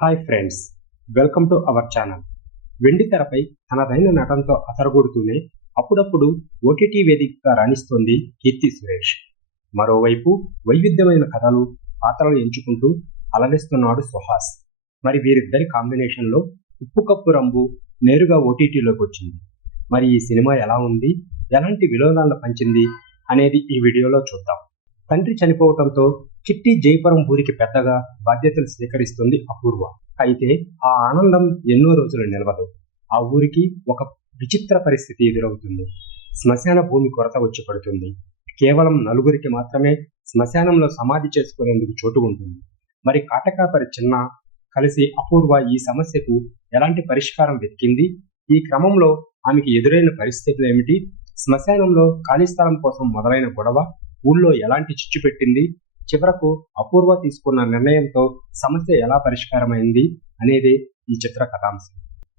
Hi friends, welcome to our channel. వెండితెరపై తనదైన నటనతో అదరగొడుతూనే అప్పుడప్పుడు ఓటీటీ వేదికగా రాణిస్తోంది కీర్తి సురేష్. మరోవైపు వైవిధ్యమైన కథలు, పాత్రలు ఎంచుకుంటూ అలరిస్తున్నాడు సుహాస్. మరి వీరిద్దరి కాంబినేషన్లో ఉప్పు కప్పు రంబు నేరుగా ఓటీటీలోకి వచ్చింది. మరి ఈ సినిమా ఎలా ఉంది, ఎలాంటి వినోదాలను పంచింది అనేది ఈ వీడియోలో చూద్దాం. తండ్రి చనిపోవడంతో చిట్టి జైపురం ఊరికి పెద్దగా బాధ్యతలు స్వీకరిస్తుంది అపూర్వ. అయితే ఆ ఆనందం ఎన్నో రోజులు నిలవదు. ఆ ఊరికి ఒక విచిత్ర పరిస్థితి ఎదురవుతుంది. శ్మశాన భూమి కొరత వచ్చి పడుతుంది. కేవలం నలుగురికి మాత్రమే శ్మశానంలో సమాధి చేసుకునేందుకు చోటు ఉంటుంది. మరి కాటకాపరి చిన్న కలిసి అపూర్వ ఈ సమస్యకు ఎలాంటి పరిష్కారం వెతికింది, ఈ క్రమంలో ఆమెకి ఎదురైన పరిస్థితులు ఏమిటి, శ్మశానంలో ఖాళీ స్థలం కోసం మొదలైన గొడవ ఊళ్ళో ఎలాంటి చిచ్చు పెట్టింది, చివరకు అపూర్వ తీసుకున్న నిర్ణయంతో సమస్య ఎలా పరిష్కారమైంది అనేది ఈ చిత్ర కథాంశం.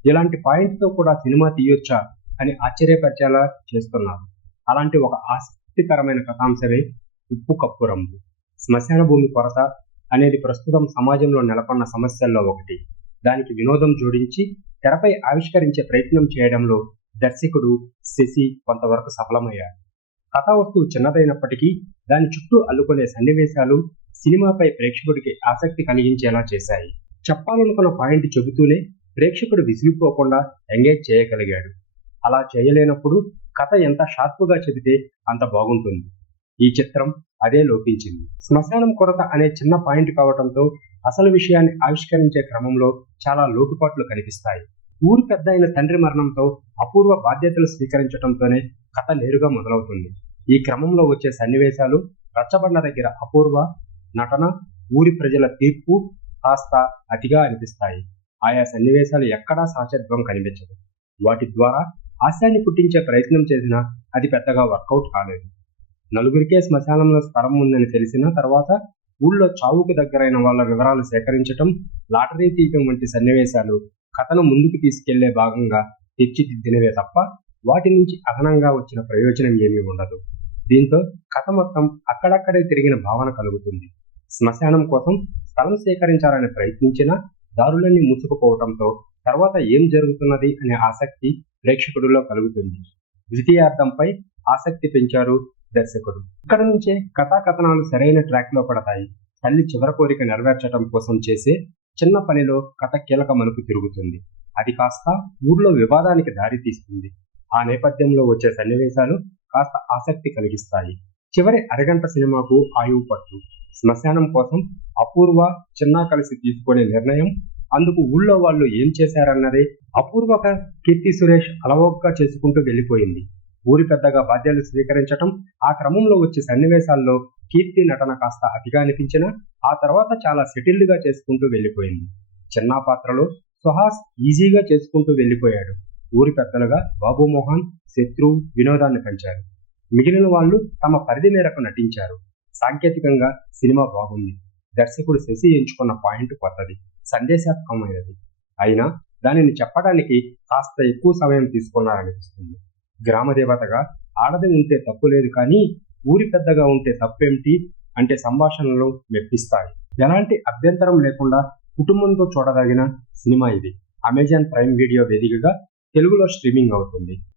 ఇలాంటి పాయింట్తో కూడా సినిమా తీయొచ్చా అని ఆశ్చర్యపరిచేలా చేస్తున్నారు. అలాంటి ఒక ఆసక్తికరమైన కథాంశమే ఉప్పు కప్పు రంబు. శ్మశాన భూమి కొరత అనేది ప్రస్తుతం సమాజంలో నెలకొన్న సమస్యల్లో ఒకటి. దానికి వినోదం జోడించి తెరపై ఆవిష్కరించే ప్రయత్నం చేయడంలో దర్శకుడు శశి కొంతవరకు సఫలమయ్యాడు. కథా వస్తువు చిన్నదైనప్పటికీ దాని చుట్టూ అల్లుకునే సన్నివేశాలు సినిమాపై ప్రేక్షకుడికి ఆసక్తి కలిగించేలా చేశాయి. చెప్పాలనుకున్న పాయింట్ చెబుతూనే ప్రేక్షకుడు విసిగిపోకుండా ఎంగేజ్ చేయగలిగాడు. అలా చేయలేనప్పుడు కథ ఎంత షార్ప్గా చెబితే అంత బాగుంటుంది. ఈ చిత్రం అదే లోపించింది. శ్మశానం కొరత అనే చిన్న పాయింట్ కావడంతో అసలు విషయాన్ని ఆవిష్కరించే క్రమంలో చాలా లోటుపాట్లు కనిపిస్తాయి. ఊరి పెద్ద అయిన తండ్రి మరణంతో అపూర్వ బాధ్యతలు స్వీకరించడంతోనే కథ నేరుగా మొదలవుతుంది. ఈ క్రమంలో వచ్చే సన్నివేశాలు, రచ్చబండ దగ్గర అపూర్వ నటన, ఊరి ప్రజల తీర్పు కాస్త అతిగా అనిపిస్తాయి. ఆయా సన్నివేశాలు ఎక్కడా సహజత్వం కనిపించదు. వాటి ద్వారా హాస్యాన్ని పుట్టించే ప్రయత్నం చేసినా అది పెద్దగా వర్కౌట్ కాలేదు. నలుగురికే శ్మశానంలో స్థలం ఉందని తెలిసిన తర్వాత ఊళ్ళో చావుకు దగ్గరైన వాళ్ళ వివరాలు సేకరించటం, లాటరీ తీయటం వంటి సన్నివేశాలు కథను ముందుకు తీసుకెళ్లే భాగంగా తెచ్చిదిద్దినవే తప్ప వాటి నుంచి అదనంగా వచ్చిన ప్రయోజనం ఏమీ ఉండదు. దీంతో కథ మొత్తం అక్కడక్కడే తిరిగిన భావన కలుగుతుంది. శ్మశానం కోసం స్థలం సేకరించాలని ప్రయత్నించినా దారులన్నీ మూసుకుపోవడంతో తర్వాత ఏం జరుగుతున్నది అనే ఆసక్తి ప్రేక్షకుడిలో కలుగుతుంది. ద్వితీయార్థంపై ఆసక్తి పెంచారు దర్శకుడు. ఇక్కడ నుంచే కథాకథనాలు సరైన ట్రాక్ లో పడతాయి. తల్లి చివరి కోరిక నెరవేర్చడం కోసం చేసే చిన్న పనిలో కథ కీలక మలుపు తిరుగుతుంది. అది కాస్త ఊర్లో వివాదానికి దారి తీస్తుంది. ఆ నేపథ్యంలో వచ్చే సన్నివేశాలు కాస్త ఆసక్తి కలిగిస్తాయి. చివరి అరగంట సినిమాకు ఆయువు పట్టు. శ్మశానం కోసం అపూర్వ చిన్న కలిసి తీసుకునే నిర్ణయం, అందుకు ఊళ్ళో వాళ్ళు ఏం చేశారన్నదే అపూర్వక కీర్తి సురేష్ అలవోగ్గా చేసుకుంటూ వెళ్ళిపోయింది. ఊరి పెద్దగా బాధ్యతలు స్వీకరించటం, ఆ క్రమంలో వచ్చే సన్నివేశాల్లో కీర్తి నటన కాస్త అతిగా అనిపించినా ఆ తర్వాత చాలా సెటిల్డ్గా చేసుకుంటూ వెళ్ళిపోయింది. చిన్న పాత్రలో సుహాస్ ఈజీగా చేసుకుంటూ వెళ్ళిపోయాడు. ఊరి పెద్దలుగా బాబు మోహన్, శత్రు వినోదాన్ని పెంచారు. మిగిలిన వాళ్ళు తమ పరిధి మేరకు నటించారు. సాంకేతికంగా సినిమా బాగుంది. దర్శకుడు శశి ఎంచుకున్న పాయింట్ కొత్తది, సందేశాత్మకమైనది. అయినా దానిని చెప్పడానికి కాస్త ఎక్కువ సమయం తీసుకున్నారనిపిస్తుంది. గ్రామదేవతగా ఆడది ఉంటే తప్పు లేదు, కానీ ఊరి పెద్దగా ఉంటే తప్పేమిటి అంటే సంభాషణలు మెప్పిస్తాయి. ఎలాంటి అభ్యంతరం లేకుండా కుటుంబంతో చూడదగిన సినిమా ఇది. అమెజాన్ ప్రైమ్ వీడియో వేదికగా తెలుగులో స్ట్రీమింగ్ అవుతుంది.